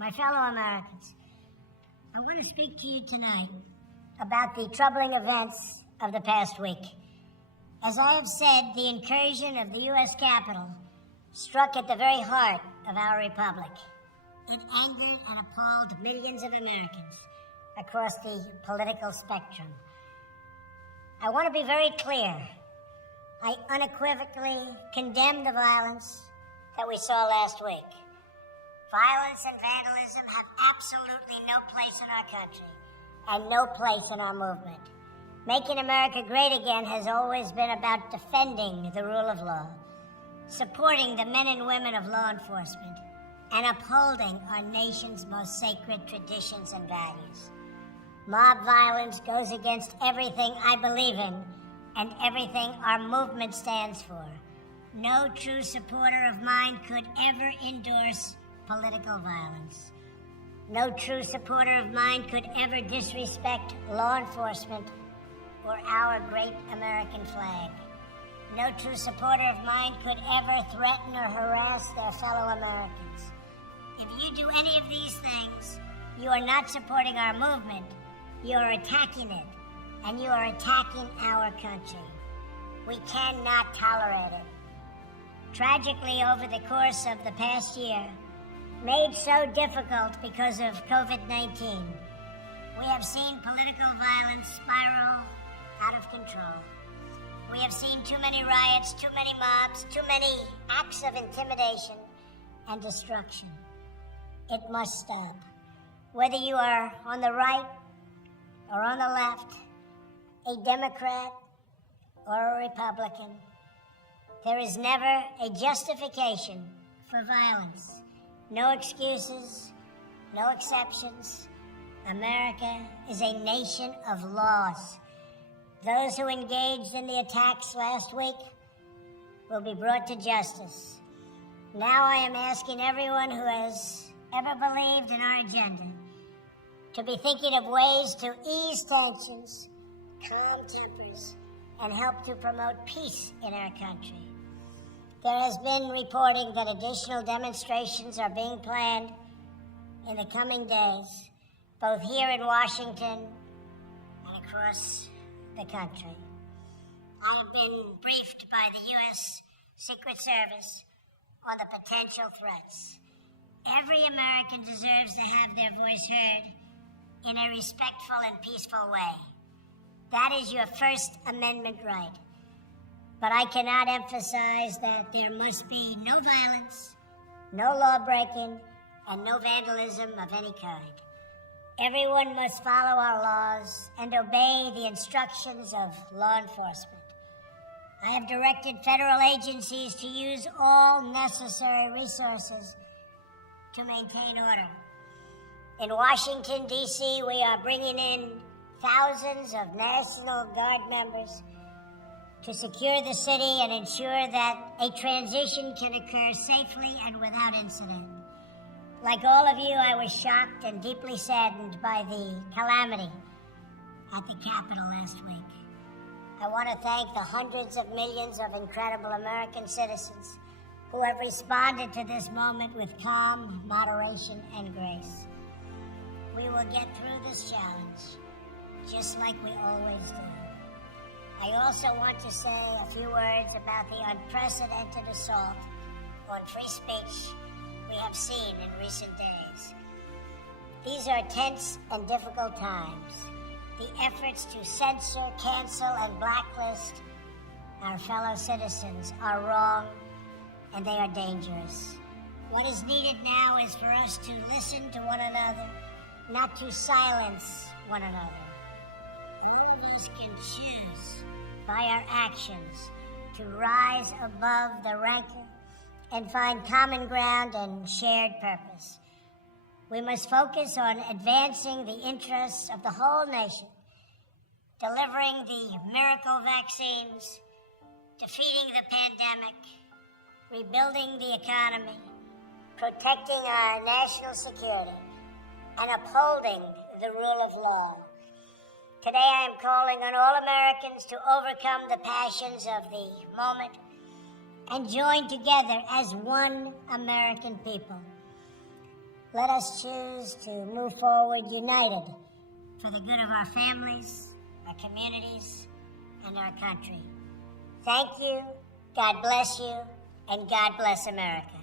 My fellow Americans, I want to speak to you tonight about the troubling events of the past week. As I have said, the incursion of the U.S. Capitol struck at the very heart of our republic. It angered and appalled millions of Americans across the political spectrum. I want to be very clear. I unequivocally condemn the violence that we saw last week. Violence and vandalism have absolutely no place in our country and no place in our movement. Making America great again has always been about defending the rule of law, supporting the men and women of law enforcement, and upholding our nation's most sacred traditions and values. Mob violence goes against everything I believe in and everything our movement stands for. No true supporter of mine could ever endorse political violence. No true supporter of mine could ever disrespect law enforcement or our great American flag. No true supporter of mine could ever threaten or harass their fellow Americans. If you do any of these things, you are not supporting our movement, you are attacking it, and you are attacking our country. We cannot tolerate it. Tragically, over the course of the past year, made so difficult because of COVID-19, we have seen political violence spiral out of control. We have seen too many riots, too many mobs, too many acts of intimidation and destruction. It must stop. Whether you are on the right or on the left, a Democrat or a Republican, there is never a justification for violence. No excuses, no exceptions. America is a nation of laws. Those who engaged in the attacks last week will be brought to justice. Now I am asking everyone who has ever believed in our agenda to be thinking of ways to ease tensions, calm tempers, and help to promote peace in our country. There has been reporting that additional demonstrations are being planned in the coming days, both here in Washington and across the country. I have been briefed by the U.S. Secret Service on the potential threats. Every American deserves to have their voice heard in a respectful and peaceful way. That is your First Amendment right. But I cannot emphasize that there must be no violence, no law-breaking, and no vandalism of any kind. Everyone must follow our laws and obey the instructions of law enforcement. I have directed federal agencies to use all necessary resources to maintain order. In Washington, D.C., we are bringing in thousands of National Guard members to secure the city and ensure that a transition can occur safely and without incident. Like all of you, I was shocked and deeply saddened by the calamity at the Capitol last week. I want to thank the hundreds of millions of incredible American citizens who have responded to this moment with calm, moderation, and grace. We will get through this challenge, just like we always do. I also want to say a few words about the unprecedented assault on free speech we have seen in recent days. These are tense and difficult times. The efforts to censor, cancel, and blacklist our fellow citizens are wrong, and they are dangerous. What is needed now is for us to listen to one another, not to silence one another. All of us can choose by our actions to rise above the rancor and find common ground and shared purpose. We must focus on advancing the interests of the whole nation, delivering the miracle vaccines, defeating the pandemic, rebuilding the economy, protecting our national security, and upholding the rule of law. Today I am calling on all Americans to overcome the passions of the moment and join together as one American people. let us choose to move forward united for the good of our families, our communities, and our country. Thank you, God bless you, and God bless America.